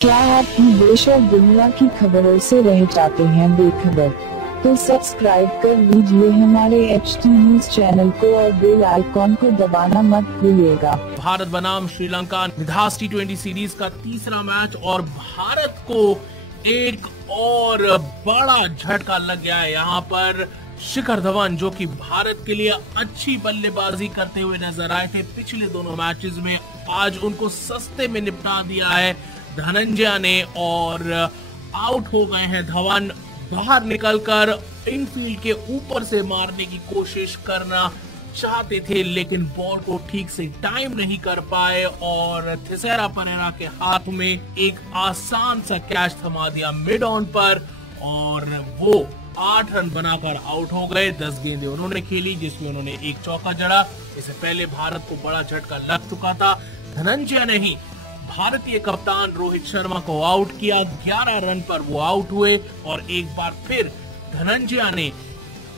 क्या आप भी देश और दुनिया की खबरों से रह जाते हैं बेखबर? तो सब्सक्राइब कर लीजिए हमारे HT न्यूज चैनल को और बेल आइकॉन को दबाना मत भूलिएगा। भारत बनाम श्रीलंका निधास T20 सीरीज का तीसरा मैच और भारत को एक और बड़ा झटका लग गया है। यहाँ पर शिखर धवन जो कि भारत के लिए अच्छी बल्लेबाजी करते हुए नजर आए थे पिछले दोनों मैचेस में, आज उनको सस्ते में निपटा दिया है धनंजय ने और आउट हो गए हैं धवन। बाहर निकलकर इनफील्ड के ऊपर से मारने की कोशिश करना चाहते थे लेकिन बॉल को ठीक से टाइम नहीं कर पाए और थिसेरा परेरा के हाथ में एक आसान सा कैच थमा दिया मिड ऑन पर और वो 8 रन बनाकर आउट हो गए। 10 गेंदें उन्होंने खेली जिसमें उन्होंने एक चौका जड़ा। इससे पहले भारत को बड़ा झटका लग चुका था। धनंजय ने ही भारतीय कप्तान रोहित शर्मा को आउट किया। 11 रन पर वो आउट हुए और एक बार फिर धनंजय ने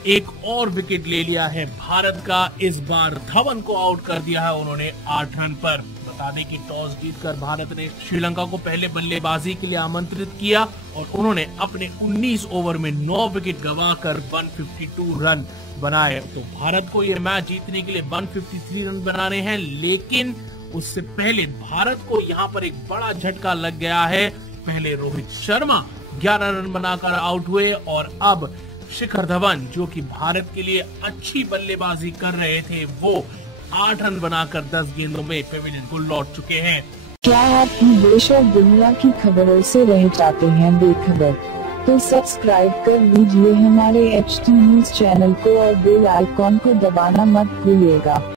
एक और विकेट ले लिया है भारत का। इस बार धवन को आउट कर दिया है उन्होंने 8 रन पर। बता दें कि टॉस जीतकर भारत ने श्रीलंका को पहले बल्लेबाजी के लिए आमंत्रित किया और उन्होंने अपने 19 ओवर में 9 विकेट गंवाकर 152 रन बनाए। तो भारत को यह मैच जीतने के लिए 153 रन बनाने हैं, लेकिन उससे पहले भारत को यहाँ पर एक बड़ा झटका लग गया है। पहले रोहित शर्मा 11 रन बनाकर आउट हुए और अब शिखर धवन जो कि भारत के लिए अच्छी बल्लेबाजी कर रहे थे वो 8 रन बनाकर 10 गेंदों में पेविलियन को लौट चुके हैं। क्या आप भी देश और दुनिया की खबरों से रह जाते हैं बेखबर? तो सब्सक्राइब कर लीजिए हमारे HT न्यूज चैनल को और बेल आइकॉन को दबाना मत भूलिएगा।